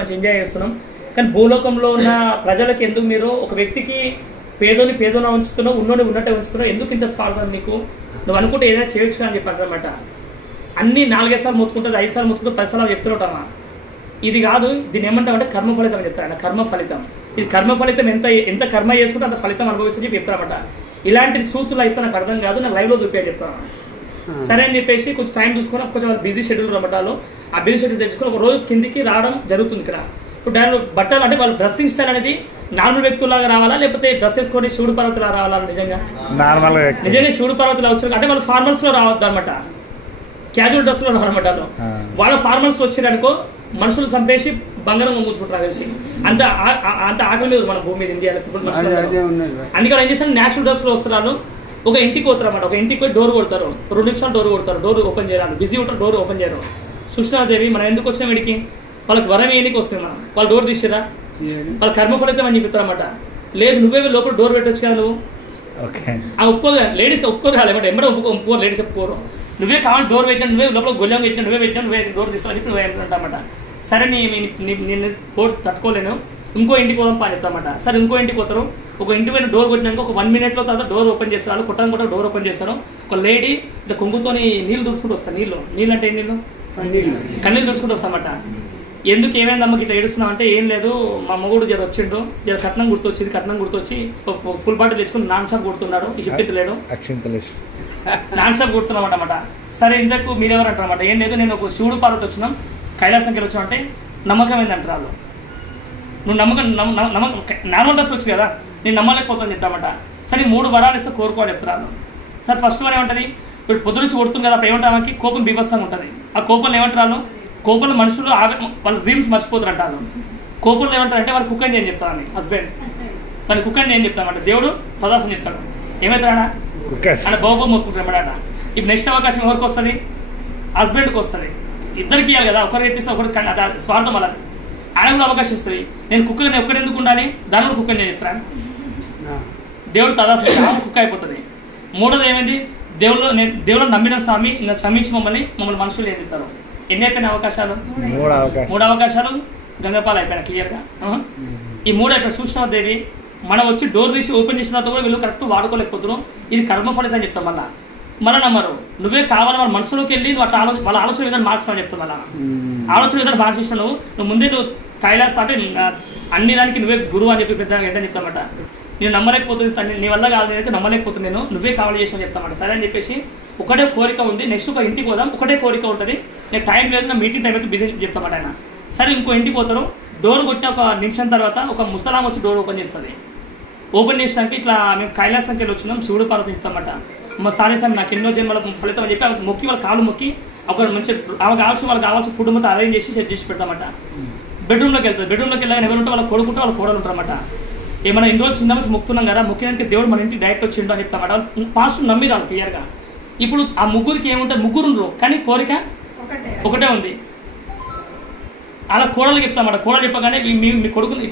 మంచి ఎంజాయ్ చేస్తున్నాం. కానీ భూలోకంలో ఉన్న ప్రజలకు ఎందుకు మీరు ఒక వ్యక్తికి పేదోని ఉంచుతున్నావు, ఉన్నోని ఉన్నట్టే ఉంచుతున్నావు, ఎందుకు ఇంత స్వార్థం నీకు? నువ్వు అనుకుంటే ఏదైనా చేయొచ్చు అని చెప్పారు అనమాట. అన్ని 4-5 సార్లు మొత్తుకుంటుంది, 5 సార్లు మొత్తుకుంటూ 10 సార్లు చెప్తుంటామా? ఇది కాదు, దీన్ని ఏమంటామంటే కర్మ ఫలితం అని చెప్తారు. కర్మ ఫలితం, ఇది కర్మ ఫలితం. ఎంత కర్మ చేసుకుంటే అంత ఫలితం అనుభవిస్తని చెప్పి చెప్తారన్నమాట. ఇలాంటి సూత్రులు అయితే నాకు అర్థం కాదు, నాకు లైవ్లో చూపించని చెప్తాను. సరే అని చెప్పేసి కొంచెం టైం చూసుకొని కొంచెం వాళ్ళు బిజీ షెడ్యూల్ రమ్మటాలు, ఆ బిజీ షెడ్యూల్ తెచ్చుకొని ఒక రోజు కిందికి రావడం జరుగుతుంది. ఇక్కడ ఇప్పుడు డైరెక్ట్ బట్టలు అంటే వాళ్ళు డ్రెస్సింగ్ స్టైల్ అనేది నార్మల్ వ్యక్తులాగా రావాలా, లేకపోతే డ్రెస్ వేసుకొని శివుడు పర్వతలా రావాలా? నిజంగా శివుడు పర్వతలా వచ్చారు అంటే వాళ్ళు ఫార్మల్స్ లో రావద్దు అనమాట, క్యాజువల్ డ్రెస్ లో రావాలన్నమాట. వాళ్ళ ఫార్మల్స్ వచ్చారనుకో మనుషులు చంపేసి బంగారం కూర్చుంటారు కలిసి. అంత ఆకలి లేదు మన భూమి మీద ఇండియాలో. అందుకని ఏం చేస్తారు, నేచురల్ డ్రెస్ లో వస్తున్నారు. ఒక ఇంటికి పోతారు అన్నమాట, ఒక ఇంటికి పోయి డోర్ కొడతారు, 2 నిమిషాలు డోర్ కొడతారు, డోర్ ఓపెన్ చేయాలి. బిజీ ఉంటారు, డోర్ ఓపెన్ చేయరు. సుష్ణాదేవి మనం ఎందుకు వచ్చినాం వీడికి? వాళ్ళకి వరం ఏనికి వస్తుంది, మనం వాళ్ళు డోర్ తీసేదా? వాళ్ళ కర్మ ఫలితం అని చెప్తారు అన్నమాట. లేదు నువ్వే లోపల డోర్ పెట్టొచ్చు కదా నువ్వు. ఒప్పుకోదు, లేడీస్ ఒప్పుకోరు కాలేమాట, ఒప్పుకోరు, లేడీస్ ఒప్పుకోరు. నువ్వే కావాలి డోర్ పెట్టినా, నువ్వే లోపల గొల్లెం పెట్టినా, నువ్వే పెట్టినా, నువ్వే డోర్ తీస్తావు నువ్వే అంటామట. సరే నేను డోర్ తట్టుకోలేను, ఇంకో ఇంటికి పోదాం పని చెప్తామట. సరే ఇంకో ఇంటికి పోతారు. ఒక ఇంటి పైన డోర్ కొట్టినాక ఒక 1 minute తర్వాత డోర్ ఓపెన్ చేస్తారు. కొట్టడం డోర్ ఓపెన్ చేస్తారు. ఒక లేడీ ఇట్లా కొంగుతో నీళ్ళు తుడుచుకుంటూ వస్తారు. నీళ్ళు అంటే ఏం నీళ్ళు? కన్నీళ్ళు తుడుచుకుంటూ వస్తామట. ఎందుకు ఏమైంది అమ్మకి ఇట్లా ఏడుస్తున్నావు అంటే, ఏం లేదు మా మగుడు జర వచ్చిండు, జర కట్నం గుర్తొచ్చింది, కట్నం గుర్తొచ్చి ఫుల్ బాటిల్ తెచ్చుకుని నాన్ స్టాప్ కొడుతున్నాడు, ఈ చెప్తే లేడు నాన్ స్టాప్ కొడుతున్నామాట అన్నమాట. సరే ఇంతకు మీరెవరు అంటారన్నమాట. ఏం లేదు, నేను ఒక శివుడు పార్వతి వచ్చినాం, కైలాసంకి వచ్చినాం అంటే నమ్మకం ఏందంటారు వాళ్ళు. నువ్వు నమ్మకం నార్మల్ డ్రెస్ వచ్చు కదా, నేను నమ్మలేకపోతాను చెప్తామట. సరే 3 వరాలు ఇస్తే కోరుకోవాలి చెప్తారు. సరే ఫస్ట్ వరం ఏమంటుంది, ఇప్పుడు పొద్దు నుంచి కొడుతుంది కదా, అప్పుడు ఏమంటామకి కోపం బీభత్సంగా ఉంటుంది. ఆ కోపంలో ఏమంటారు, కోపంలో మనుషులు వాళ్ళ డ్రీమ్స్ మర్చిపోతారు అంటారు. కోపంలో ఏమంటారంటే వాళ్ళు కుక్కని నేను చెప్తాను, హస్బెండ్ వాళ్ళు కుక్కని నేను చెప్తాను. దేవుడు ప్రదాసం చెప్తాడు, ఏమవుతాడా అంటే బాబు మొత్తుకుంటాడు. ఇప్పుడు నెక్స్ట్ అవకాశం ఎవరికి వస్తుంది? హస్బెండ్కి వస్తుంది. ఇద్దరికి ఇవ్వాలి కదా, ఒకరికి ఎట్టిస్తే ఒకరికి స్వార్థం అలా ఆయన కూడా అవకాశం ఇస్తుంది. నేను కుక్కని ఒక్కరు ఎందుకు ఉండాలి, దాని కూడా కుక్కని నేను చెప్తాను. దేవుడు తదాసం కుక్క అయిపోతుంది. మూడోది ఏమైంది, దేవుడు నమ్మిన స్వామి ఇంకా శ్రమించి మమ్మల్ని మనుషులు ఏం చెప్తారు. ఎన్ని అయిపోయిన అవకాశాలు? 3 అవకాశాలు గంగపాలు అయిపోయినా క్లియర్గా. ఈ 3 అయిపోయిన సూక్ష్మదేవి మనం వచ్చి డోర్ తీసి ఓపెన్ చేసిన తర్వాత కూడా వీళ్ళు కరెక్ట్ వాడుకోలేకపోతున్నాం. ఇది కర్మ ఫలితం అని చెప్తాం. మళ్ళీ నమ్మరు, నువ్వే కావాలి వాళ్ళ మనసులోకి వెళ్ళి నువ్వు అట్లా వాళ్ళ ఆలోచన విధానం మార్చాలని చెప్తాం. మళ్ళీ ఆలోచన విధానం మార్చేసిన నువ్వు ముందే నువ్వు కైలాస అంటే అన్ని దానికి నువ్వే గురువు అని చెప్పి పెద్దగా ఏంటని చెప్తామట. నేను నమ్మలేకపోతుంది, నీ వల్ల కాదు, నేనైతే నమ్మలేకపోతున్నాను, నువ్వే కావాలి చేసిన చెప్తామట. సరే అని చెప్పేసి ఒకటే కోరిక ఉంది, నెక్స్ట్ ఒక ఇంటికి పోదాం, ఒకటే కోరిక ఉంటుంది, నేను టైం లేదు, నా మీటింగ్ టైం అయితే బిజీ చెప్తామట ఆయన. సరే ఇంకో ఇంటికి పోతారు. డోర్ కొట్టిన ఒక నిమిషం తర్వాత ఒక ముసలాం వచ్చి డోర్ ఓపెన్ చేస్తుంది. ఓపెన్ చేసాక ఇట్లా మేము కైలాసంకి వెళ్ళి వచ్చినాం, శివుడు పార్వతి చెప్తామట. మా సారీ సార్ నాకు ఎన్నో జన్మల ఫలితం అని చెప్పి ఆమె మొక్కి వాళ్ళ కాళ్ళు మొక్కి ఒక మంచి వాళ్ళకి కావాల్సిన ఫుడ్ మొత్తం అరేంజ్ చేసి సెట్ చేసి పెడతామట. బెడ్రూమ్లోకి వెళ్తుంది. బెడ్రూమ్లోకి వెళ్ళగానే ఎవరు ఉంటే వాళ్ళకి కొడుకుంటే వాళ్ళ కోడలు ఉంటారన్నమాట. ఏమైనా ఇన్ని రోజులు చిన్న నుంచి మొక్కుతున్నాం కదా, మొక్కినందుకు దేవుడు మన ఇంటికి డైరెక్ట్ వచ్చిండు అని చెప్తామట. పాస్ట్ నమ్మిరాలు క్లియర్గా. ఇప్పుడు ఆ ముగ్గురికి ఏముంటారు, ముగ్గురు కానీ కోరిక ఒకటే ఉంది. అలా కోడలు చెప్తామట. కోడలు చెప్పగానే మీ కొడుకుని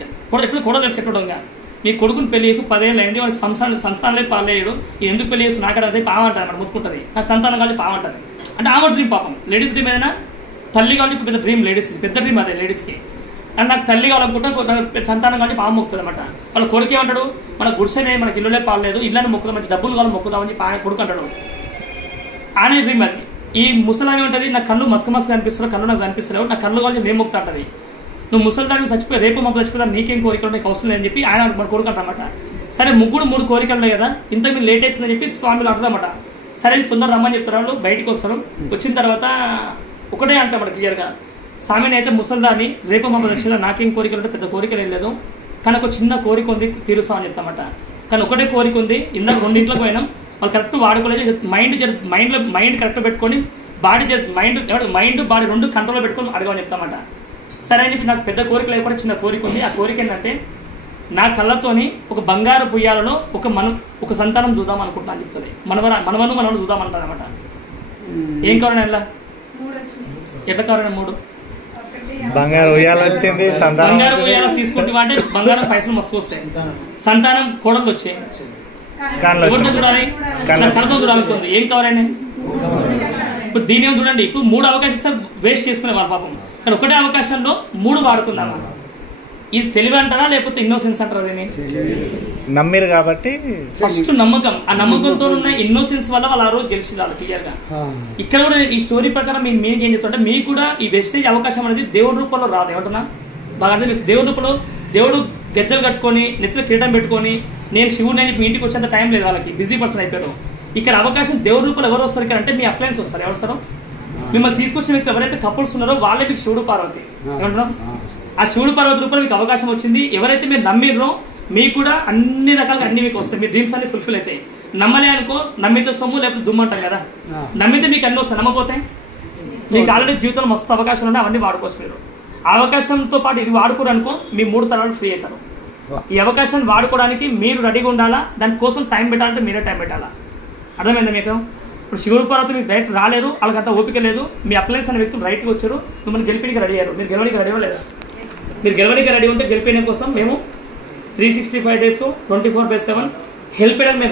ఎప్పుడు కోడలు తెలిసి కట్టడంగా మీ కొడుకుని పెళ్లి చేసి 10 ఏళ్ళు అయింది, వాళ్ళకి సంస్థానం లేదు, పాలేడు, ఎందుకు పెళ్లి చేసి నాకడ అయితే పావంటారు అన్నమాట. ముట్టుకుంటుంది, నాకు సంతానం కావాలి పావంటారు అంటే ఆమె డ్రీమ్. పాపం లేడీస్ డ్రీమ్ ఏదైనా తల్లి కావాలి, ఇప్పుడు పెద్ద డ్రీమ్ లేడీస్, పెద్ద డ్రీమ్ అదే లేడీస్కి. అండ్ నాకు తల్లి కావాలనుకుంటే సంతానం కావాలి పాము మొక్కుతుంది అనమాట. వాళ్ళ కొడుకు ఏమంటాడు, మన గుడిసెనే మనకి ఇల్లులే పాలేదు, ఇల్లని మొక్కుదాం, మంచి డబ్బులు కావాలి మొక్కుదామని చెప్పి ఆయన కొడుకు అంటాడు. ఆయన డ్రీమ్ అది. ఈ ముసలామి ఉంటుంది, నా కళ్ళు మస్క కనిపిస్తున్నావు, కళ్ళు నాకు కనిపిస్తలేవు, నా కళ్ళు కావాలి నేను మొక్కుతా అంటది. నువ్వు ముసలిదాన్ని చచ్చిపోయి రేపు మాకు చచ్చిపోతా, నీకేం కోరికలు నీకు అవసరం లేదని చెప్పి ఆయన మన కొడుకు అంటారన్నమాట. సరే 3 కోరికలు కదా, ఇంత మీరు లేట్ అవుతుందని చెప్పి స్వామిలు అంటారన్నమాట. సరే తొందర రమ్మని చెప్తారు. వాళ్ళు బయటకు వస్తారు. వచ్చిన తర్వాత ఒకటే అంటామాట క్లియర్గా, స్వామిని అయితే ముసలిదాన్ని రేపు మాకు చచ్చిపోతా, నాకేం కోరికలు అంటే పెద్ద కోరికలు ఏం లేదు, కానీ ఒక చిన్న కోరిక ఉంది తీరుస్తామని చెప్తామట. కానీ ఒకటే కోరిక ఉంది, ఇందాక 2 ఇంట్లోకి పోయినాం, వాళ్ళు కరెక్ట్ వాడుకోలేదు. మైండ్ కరెక్ట్ పెట్టుకొని మైండ్ బాడీ 2 కంట్రోల్లో పెట్టుకొని అడగమని చెప్తామట. సరే అని చెప్పి నాకు పెద్ద కోరిక లేకుండా చిన్న కోరిక ఉంది. ఆ కోరిక ఏంటంటే నా కళ్ళతోని ఒక బంగారు పుయ్యాలలో ఒక సంతానం చూద్దాం అనుకుంటున్నా అని చెప్తుంది. మనవను చూద్దాం అంటారు అనమాట. ఏం కావాలని ఎలా ఎట్లా కావాలని 3 బంగారు ఉయ్యాల వచ్చింది, బంగారు ఉయ్యాల తీసుకుంటా అంటే బంగారం పైసలు మస్తు వస్తాయి, సంతానం కోడలు వచ్చాయి, చూడాలి కళ్ళతో చూడాలనుకుంది. ఏం కావాలని ఇప్పుడు దీని ఏమో చూడండి, ఇప్పుడు 3 అవకాశాలు ఇస్తారు వేస్ట్ చేసుకునే వాళ్ళ పాపం, కానీ ఒకటే అవకాశంలో 3 వాడుకుందాం. ఇది తెలివి అంటారా లేకపోతే ఇన్నోసెన్స్ అంటారా? దీన్ని నమ్మిరు కాబట్టి ఫస్ట్ నమ్మకం, ఆ నమ్మకంతో ఉన్న ఇన్నోసెన్స్ వల్ల వాళ్ళు ఆ రోజు గెలిచింది వాళ్ళు క్లియర్గా. ఇక్కడ కూడా ఈ స్టోరీ ప్రకారం మీకు ఏం చెప్తుంటే, మీకు కూడా ఈ వెస్టేజ్ అవకాశం అనేది దేవుడి రూపంలో రాదు. ఏమంటున్నా బాగా అర్థం చేసి, దేవుడి రూపంలో దేవుడు గజ్జలు కట్టుకొని నెత్తిలో కిరీటం పెట్టుకొని నేను శివుడు అని మీ ఇంటికి వచ్చేంత టైం లేదు, వాళ్ళకి బిజీ పర్సన్ అయిపోయారు. ఇక్కడ అవకాశం దేవుడి రూపంలో ఎవరు వస్తారు ఇక్కడ అంటే మీ అప్లయన్స్ వస్తారు. ఎవరు వస్తారు? మిమ్మల్ని తీసుకొచ్చిన వ్యక్తులు ఎవరైతే కపుల్స్ ఉన్నారో వాళ్ళే మీకు శివుడు పార్వతి. ఏమంటున్నాం? ఆ శివుడు పార్వతి రూపంలో మీకు అవకాశం వచ్చింది. ఎవరైతే మీరు నమ్మిర్రో మీకు కూడా అన్ని రకాలుగా అన్ని మీకు వస్తాయి, మీ డ్రీమ్స్ అన్ని ఫుల్ఫిల్ అవుతాయి. నమ్మలే అనుకో, నమ్మితే సొమ్ము లేకపోతే దుమ్ము అంటాం కదా. నమ్మితే మీకు అన్ని వస్తాయి, నమ్మపోతే మీకు ఆల్రెడీ జీవితంలో మస్తు అవకాశాలు ఉన్నాయి, అవన్నీ వాడుకోవచ్చు మీరు. ఆ అవకాశంతో పాటు ఇది వాడుకోరు అనుకో, మీ 3 తరాలు ఫ్రీ అవుతారు. ఈ అవకాశాన్ని వాడుకోవడానికి మీరు రెడీగా ఉండాలా, దానికోసం టైం పెట్టాలంటే మీరే టైం పెట్టాలా. అర్థమైందా మీకు? ఇప్పుడు శివుడు పార్వతి మీకు రైట్ రాలేరు, వాళ్ళకంతా ఓపిక లేదు. మీ అప్లయన్స్ అనే వ్యక్తులు రైట్గా వచ్చారు, మిమ్మల్ని గెలిపడానికి రెడీ అయ్యారు. మీరు గెలవడానికి రెడీ లేదా? మీరు గెలవడానికి రెడీ ఉంటే గెలిపేయడం కోసం మేము 365 days 24/7 హెల్ప్ చేయడానికి